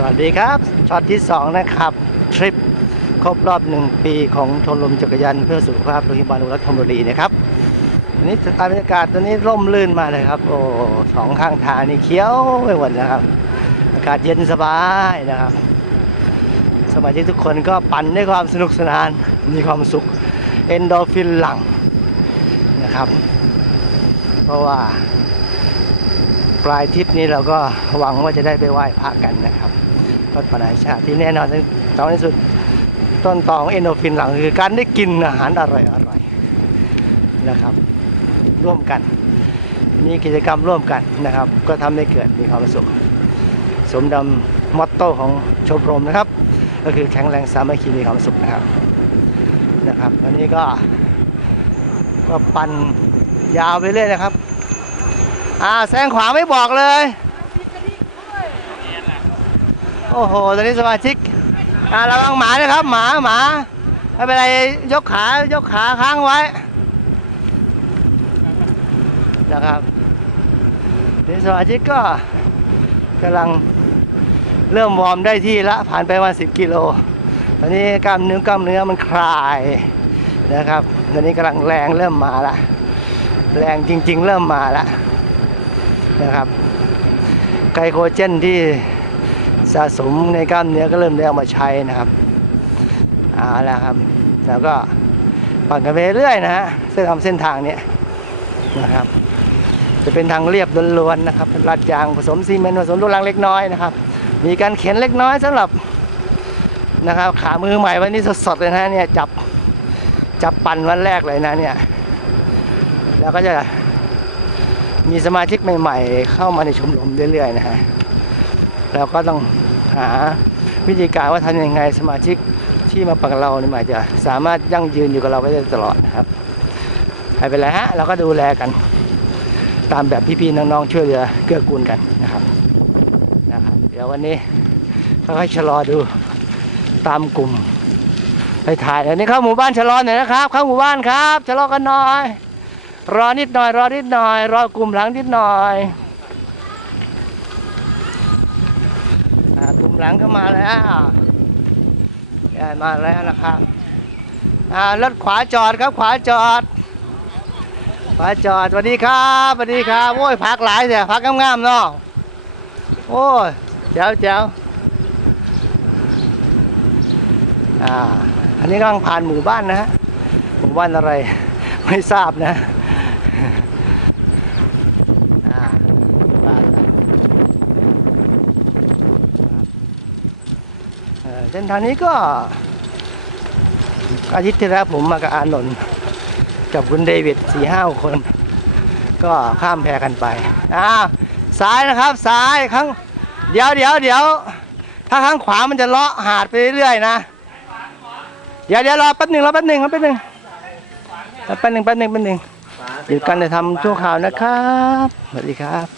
สวัสดีครับช็อตที่สองนะครับ ทริปครบรอบหนึ่งปีของชมรมจักรยานเพื่อสุขภาพโรงพยาบาลอุรัตธมบุรีนะครับวันนี้บรรยากาศตอนนี้ร่มรื่นมาเลยครับ โอ้สองข้างทางนี่เขียวไปหมดนะครับ อากาศเย็นสบายนะครับ สมาชิกทุกคนก็ปั่นด้วยความสนุกสนาน มีความสุขเอนโดรฟินหลั่งนะครับ เพราะว่าปลายทริปนี้เราก็หวังว่าจะได้ไปไหว้พระกันนะครับ วัดปนาชาติที่แน่นอนตอนที่สุดต้นตอของเอนโดฟินหลังคือการได้กินอาหารอร่อยอร่อยๆนะครับ ร่วมกันมีกิจกรรมร่วมกันนะครับ ก็ทำให้เกิดมีความสุขสมดำมอตโต้ของชมรมนะครับ ก็คือแข็งแรงสามัคคีมีความสุขนะครับนะครับอันนี้ก็ก็ปั่นยาวไปเรื่อยนะครับ อ่าแซงขวาไม่บอกเลย โอ้โห ตอนนี้สมาชิกอ่าระวังหมานะครับ หมาหมาไม่เป็นไรยกขายกขาค้างไว้นะครับนี่สมาชิกก็กำลังเริ่มวอร์มได้ที่ละผ่านไปวันสิบกิโลตอนนี้กล้ามเนื้อกล้ามเนื้อมันคลายนะครับตอนนี้กำลังแรงเริ่มมาละแรงจริง ๆ เริ่มมาล้วนะครับไกลโคเจนที่ สะสมในกล้ามเนื้อก็เริ่มได้เอามาใช้นะครับเอาละครับ แล้วก็ปั่นกันไปเรื่อยนะฮะเส้นทำเส้นทางเนี้ยนะครับ จะเป็นทางเรียบล้วนๆนะครับลาดยางผสมซีเมนต์ผสมลูกรังเล็กน้อยนะครับ มีการเข็นเล็กน้อยสำหรับนะครับขามือใหม่วันนี้สดๆเลยนะเนี่ยจับจับปั่นวันแรกเลยนะเนี่ยแล้วก็จะมีสมาชิกใหม่ ๆ เข้ามาในชมรมเรื่อยๆนะฮะ เราก็ต้องหาวิธีการว่าทำยังไงสมาชิกที่มาปักเราเนี่ยมันจะสามารถยั่งยืนอยู่กับเราไปได้ตลอดนะครับไม่เป็นไรฮะเราก็ดูแลกัน ตามแบบพี่ๆน้องๆช่วยเหลือเกื้อกูลกันนะครับนะครับ เดี๋ยววันนี้ค่อยๆชะลอดูตามกลุ่มไปถ่ายอันนี้เข้าหมู่บ้านชะลอหน่อยนะครับ เข้าหมู่บ้านครับชะลอกันหน่อย รอนิดหน่อย รอนิดหน่อย รอกลุ่มหลังนิดหน่อย กลุ่มหลังเข้ามาแล้วอ่ามาแล้วนะครับรถขวาจอดครับขวาจอด ขวาจอดสวัสดีครับสวัสดีครับโอ้ยพักหลายเสียพักงามๆเนาะโอ้ยแจ๋วแจวอ่าอันนี้กำลังผ่านหมู่บ้านนะฮะหมู่บ้านอะไรไม่ทราบนะ อ่าบ้านละ เส้นทางนี้ก็อาทิตย์ที่แล้วผมมากับอานนท์กับคุณเดวิดสี่ห้าคน ก็ข้ามแพกันไปอ้าวซ้ายนะครับซ้ายข้างเดี๋ยวเดี๋ยวเดี๋ยวถ้าข้างขวามันจะเลาะหาดไปเรื่อยๆนะเดี๋ยวเดี๋ยวรอแป๊บหนึ่งรอแป๊บหนึ่งครับแป๊บหนึ่งแป๊บหนึ่งแป๊บหนึ่งแป๊บหนึ่งอยู่กันจะทำชั่วข่าวนะครับสวัสดีครับ